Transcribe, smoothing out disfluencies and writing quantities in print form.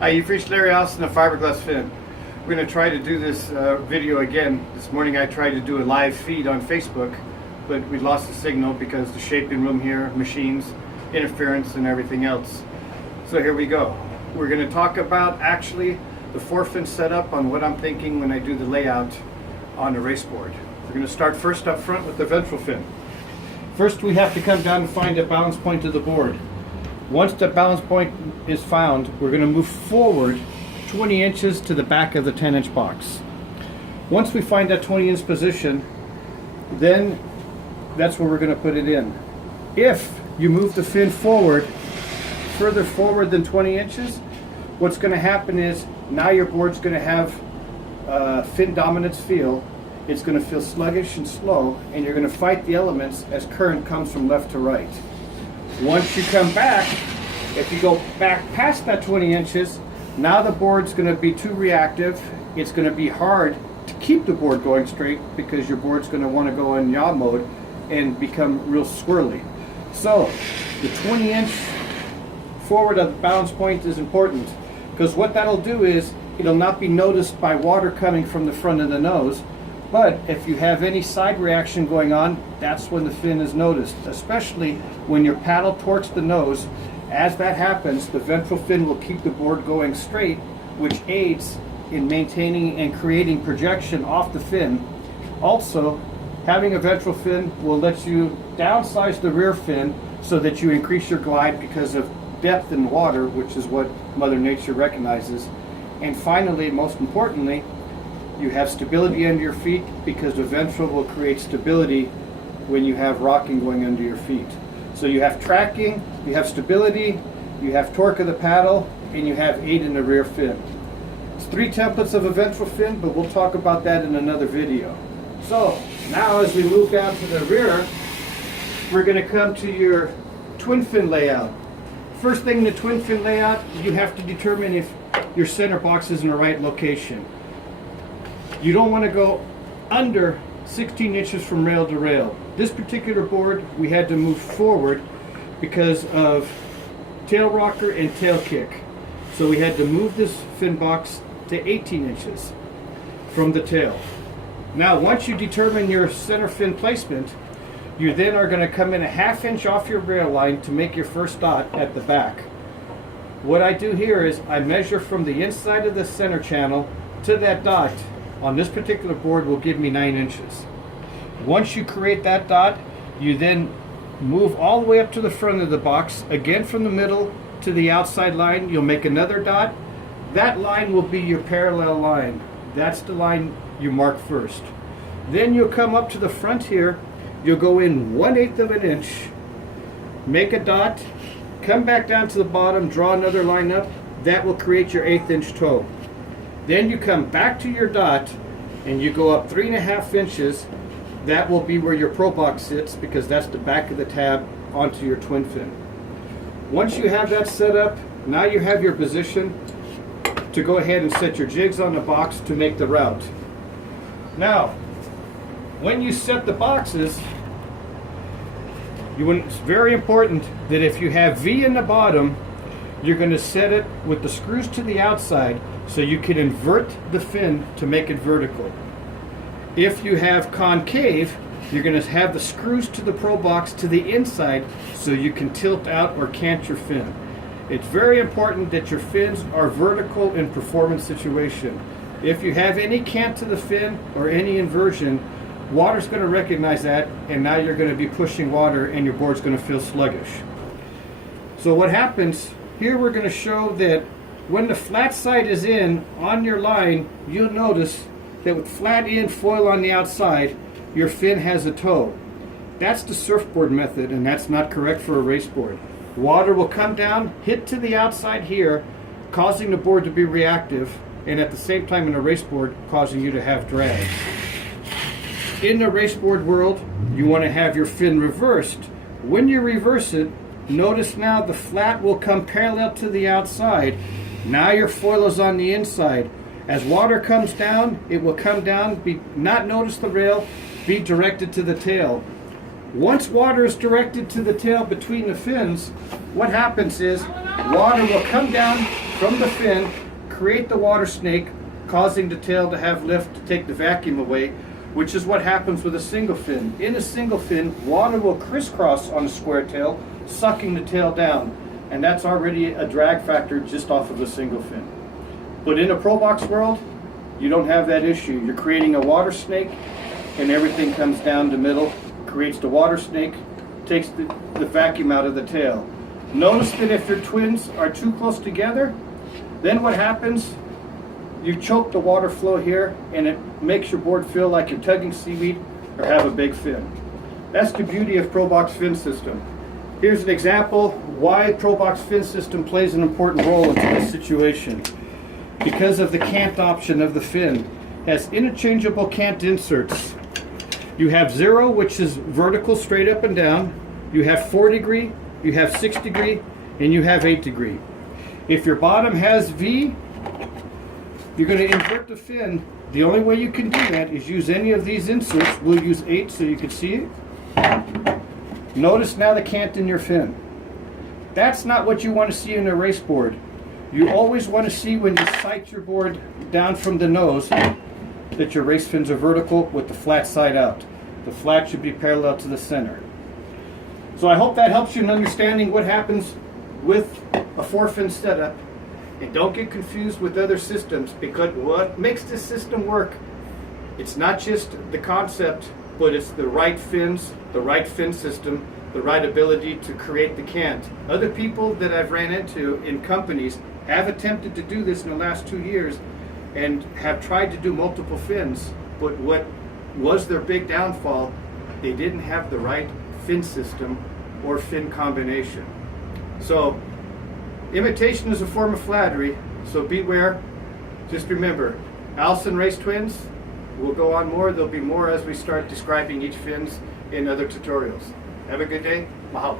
Hi, you've reached Larry Austin of Fiberglass Fin. We're going to try to do this video again. This morning I tried to do a live feed on Facebook, but we lost the signal because the shaping room here, machines, interference, and everything else. So here we go. We're going to talk about actually the 4-fin setup on what I'm thinking when I do the layout on the race board. We're going to start first up front with the ventral fin. First we have to come down and find a balance point of the board. Once the balance point is found, we're going to move forward 20 inches to the back of the 10-inch box. Once we find that 20-inch position, then that's where we're going to put it in. If you move the fin forward, further forward than 20 inches, what's going to happen is now your board's going to have fin dominance feel. It's going to feel sluggish and slow, and you're going to fight the elements as current comes from left to right. Once you come back, if you go back past that 20 inches, now the board's going to be too reactive. It's going to be hard to keep the board going straight because your board's going to want to go in yaw mode and become real swirly. So the 20-inch forward of the balance point is important because what that'll do is it'll not be noticed by water coming from the front of the nose. But if you have any side reaction going on, that's when the fin is noticed, especially when your paddle torques the nose. As that happens, the ventral fin will keep the board going straight, which aids in maintaining and creating projection off the fin. Also, having a ventral fin will let you downsize the rear fin so that you increase your glide because of depth in water, which is what Mother Nature recognizes. And finally, most importantly, you have stability under your feet because the ventral will create stability when you have rocking going under your feet. So you have tracking, you have stability, you have torque of the paddle, and you have aid in the rear fin. It's 3 templates of a ventral fin, but we'll talk about that in another video. So now as we move down to the rear, we're going to come to your twin fin layout. First thing in the twin fin layout, you have to determine if your center box is in the right location. You don't want to go under 16 inches from rail to rail. This particular board we had to move forward because of tail rocker and tail kick. So we had to move this fin box to 18 inches from the tail. Now once you determine your center fin placement, you then are going to come in a 1/2 inch off your rail line to make your first dot at the back. What I do here is I measure from the inside of the center channel to that dot. On this particular board will give me 9 inches. Once you create that dot, you then move all the way up to the front of the box, again from the middle to the outside line. You'll make another dot. That line will be your parallel line. That's the line you mark first. Then you'll come up to the front here. You'll go in 1/8 of an inch, make a dot, come back down to the bottom, draw another line up. That will create your 1/8 inch toe. Then you come back to your dot and you go up 3.5 inches. That will be where your pro box sits because that's the back of the tab onto your twin fin. Once you have that set up, now you have your position to go ahead and set your jigs on the box to make the route. Now, when you set the boxes, it's very important that if you have V in the bottom, you're going to set it with the screws to the outside so you can invert the fin to make it vertical. If you have concave, you're going to have the screws to the pro box to the inside so you can tilt out or cant your fin. It's very important that your fins are vertical in performance situation. If you have any cant to the fin or any inversion, water's going to recognize that, and now you're going to be pushing water and your board's going to feel sluggish. So what happens, here we're going to show that when the flat side is in on your line, you'll notice that with flat in foil on the outside, your fin has a toe. That's the surfboard method, and that's not correct for a race board. Water will come down, hit to the outside here, causing the board to be reactive, and at the same time in a race board, causing you to have drag. In the race board world, you want to have your fin reversed. When you reverse it, notice now the flat will come parallel to the outside. Now your foil is on the inside. As water comes down, it will come down, not notice the rail, be directed to the tail. Once water is directed to the tail between the fins, what happens is water will come down from the fin, create the water snake, causing the tail to have lift to take the vacuum away, which is what happens with a single fin. In a single fin, water will crisscross on a square tail, sucking the tail down, and that's already a drag factor just off of a single fin. But in a Pro Box world, you don't have that issue. You're creating a water snake, and everything comes down the middle, creates the water snake, takes the vacuum out of the tail. Notice that if your twins are too close together, then what happens? You choke the water flow here, and it makes your board feel like you're tugging seaweed or have a big fin. That's the beauty of Pro Box fin system. Here's an example why Pro Box fin system plays an important role in this situation. Because of the cant option of the fin, it has interchangeable cant inserts. You have 0, which is vertical straight up and down. You have 4 degree, you have 6 degree, and you have 8 degree. If your bottom has V, you're going to invert the fin. The only way you can do that is use any of these inserts. We'll use 8 so you can see it. Notice now the cant in your fin. That's not what you want to see in a race board. You always want to see when you sight your board down from the nose that your race fins are vertical with the flat side out. The flat should be parallel to the center. So I hope that helps you in understanding what happens with a 4-fin setup. And don't get confused with other systems, because what makes this system work, it's not just the concept, but it's the right fins, the right fin system, the right ability to create the cant. Other people that I've ran into in companies have attempted to do this in the last 2 years and have tried to do multiple fins, but what was their big downfall, they didn't have the right fin system or fin combination. So imitation is a form of flattery, so beware. Just remember, Allison Race Twins, we'll go on more. There'll be more as we start describing each fins in other tutorials. Have a good day. Mahalo.